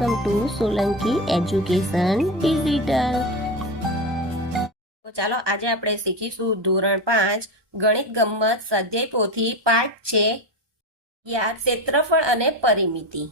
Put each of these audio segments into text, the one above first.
Welcome to Solanki education digital. તો ચાલો આજે આપણે શીખીશું ધોરણ 5 ગણિત ગમ્મત સ્વાધ્યાય પોથી પાઠ છે યાદ ક્ષેત્રફળ અને પરિમિતિ।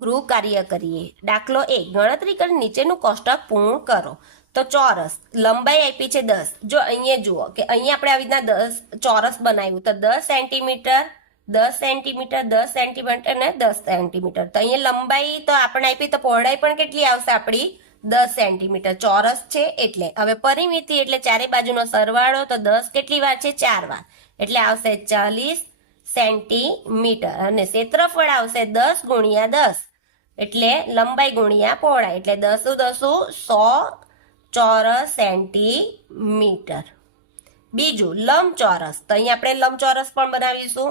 ગૃહ કાર્ય કરીએ। દાખલો 1 ગણતરી કરી નીચેનું કોષ્ટક પૂર્ણ કરો। તો ચોરસ લંબાઈ આપી છે 10। જો અહીંયા જુઓ કે અહીંયા આપણે આવી રીતના 10 ચોરસ બનાવ્યું તો 10 સેન્ટીમીટર 10 સેન્ટીમીટર 10 સેન્ટીમીટર અને 10 સેન્ટીમીટર। તો અહીંયા લંબાઈ તો આપણે આપી તો પહોળાઈ પણ કેટલી આવશે આપણી 10 સેન્ટીમીટર ચોરસ છે એટલે। હવે પરિમિતિ એટલે ચારે બાજુનો સરવાળો તો 10 કેટલી વાર છે 4 વાર એટલે આવશે 40 સેન્ટીમીટર અને ક્ષેત્રફળ આવશે 10 ગુણ્યા 10 એટલે લંબાઈ ગુણ્યા પહોળાઈ એટલે 10 10 100 ચોરસ સેન્ટીમીટર। બીજું લંબચોરસ તો અહીંયા આપણે લંબચોરસ પણ બનાવીશું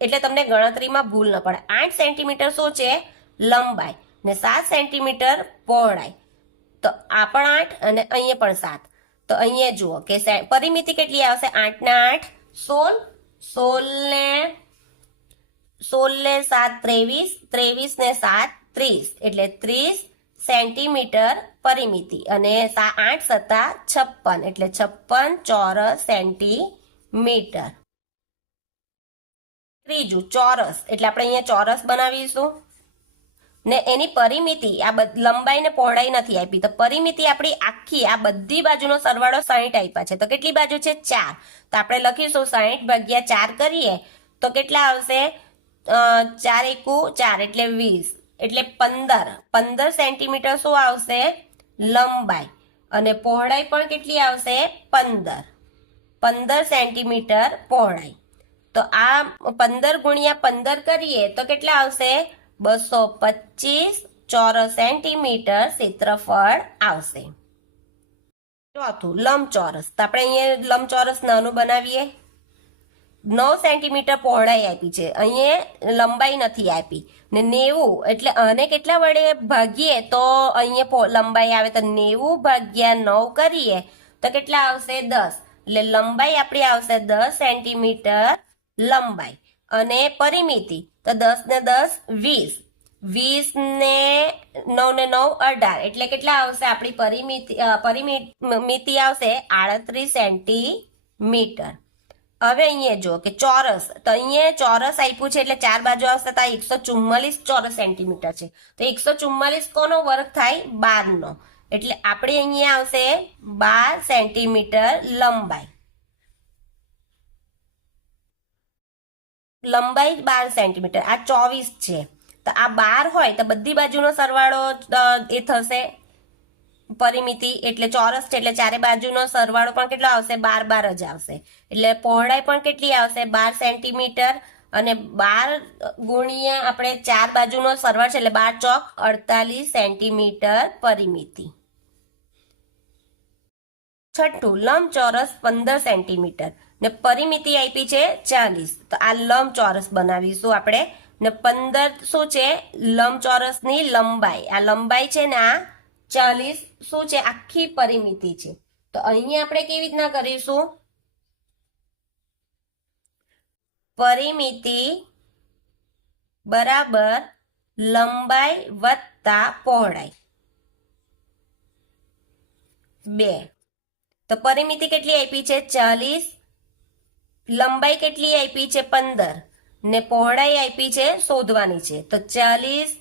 એટલે તમને ગણતરીમાં ભૂલ ન પડે। 8 સેન્ટીમીટર શું છે લંબાઈ ને 7 સેન્ટીમીટર પહોળાઈ તો આ પણ 8 અને અહીંયા પણ 7 તો અહીંયા જુઓ કે પરિમિતિ કેટલી આવશે 8 ના 8 16 16 ને 7 23 23 ને 7 30 એટલે 30 સેન્ટીમીટર પરિમિતિ અને 8 સત્તા 56 એટલે 56 ચોરસ સેન્ટીમીટર। ત્રીજું ચોરસ એટલે આપણે અહીંયા ચોરસ બનાવીશું ને એની પરિમિતિ આ લંબાઈ ને પહોળાઈ નથી આપી તો પરિમિતિ આપણી આખી આ બધી બાજુનો સરવાળો 60 આપ્યા છે તો કેટલી બાજુ છે 4 તો આપણે લખીશું 60 ભાગ્યા 4 કરીએ તો કેટલા આવશે 4 એકુ 4 એટલે 20 એટલે 15 સેન્ટીમીટર શું આવશે લંબાઈ અને પહોળાઈ પણ કેટલી આવશે 15 સેન્ટીમીટર પહોળાઈ। તો આ 15 ગુણ્યા 15 કરીએ તો કેટલા આવશે 225 ચોરસ સેન્ટીમીટર ક્ષેત્રફળ આવશે। ચોથું લંબચોરસ તો આપણે અહીંયા લંબચોરસ નાનું બનાવીએ 9 સેન્ટીમીટર પહોળાઈ આપી છે અહીંયા લંબાઈ નથી આપી ને 90 એટલે આને કેટલા વડે ભાગીએ તો અહીંયા લંબાઈ આવે તો 90 ભાગ્યા 9 કરીએ તો કેટલા આવશે 10 એટલે લંબાઈ આપણી આવશે 10 સેન્ટીમીટર લંબાઈ અને પરિમિતિ તો 10 ને 10 20 20 ને 9 ને 9 18 એટલે કેટલા આવશે આપણી પરિમિતિ આવશે 38 સેન્ટીમીટર। હવે અહીંયા જો કે ચોરસ તો અહીંયા ચોરસ આપ્યું છે એટલે ચાર બાજુ આવશે તો 144 ચોરસ સેન્ટીમીટર છે તો 144 કોનો વર્ગ થાય 12 નો એટલે આપણે અહીંયા આવશે 12 સેન્ટીમીટર લંબાઈ 12 સેન્ટીમીટર આ 24 છે તો આ 12 હોય તો બધી બાજુનો સરવાળો એ થશે પરિમિતિ એટલે ચોરસ છે એટલે ચારે બાજુનો સરવાળો પણ કેટલો આવશે 12 12 જ આવશે એટલે પહોળાઈ પણ કેટલી આવશે 12 સેન્ટીમીટર અને 12 ગુણ્યા આપણે ચાર બાજુનો સરવાળો છે એટલે 12 ચોક 48 સેન્ટીમીટર પરિમિતિ। છઠ્ઠું લંબચોરસ 15 સેન્ટીમીટર ને પરિમિતિ આપી છે 40 તો આ લંબચોરસ બનાવીશું આપણે ને 15 શું છે લંબચોરસની લંબાઈ આ લંબાઈ છે ને આ 40 શું છે આખી પરિમિતિ છે તો અહીંયા આપણે કેવી રીતના કરીશું પરિમિતિ બરાબર લંબાઈ વત્તા પહોળાઈ 2 તો પરિમિતિ કેટલી આપી છે 40 લંબાઈ કેટલી આપી છે 15 ને પહોળાઈ આપી છે શોધવાની છે તો 40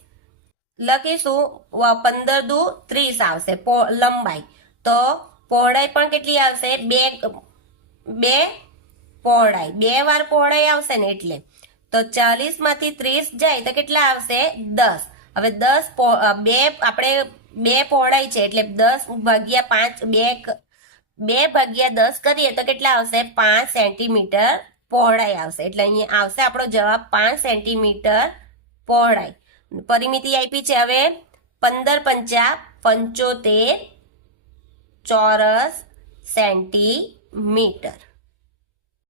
લખીશું 15 દુ 30 આવશે લંબાઈ તો પહોળાઈ પણ કેટલી આવશે 2 પહોળાઈ 2 વાર પહોળાઈ આવશે ને એટલે તો 40 માંથી 30 જાય તો કેટલા આવશે 10 હવે 10 2 આપણે 2 પહોળાઈ છે એટલે 10 ભાગ્યા 5 2 ભાગ્યા 10 કરીએ તો કેટલા આવશે 5 સેન્ટીમીટર પહોળાઈ આવશે એટલે અહીંયા આવશે આપણો જવાબ 5 સેન્ટીમીટર પહોળાઈ। પરિમિતિ આપી છે હવે 15 × 5 = 75 ચોરસ સેન્ટીમીટર।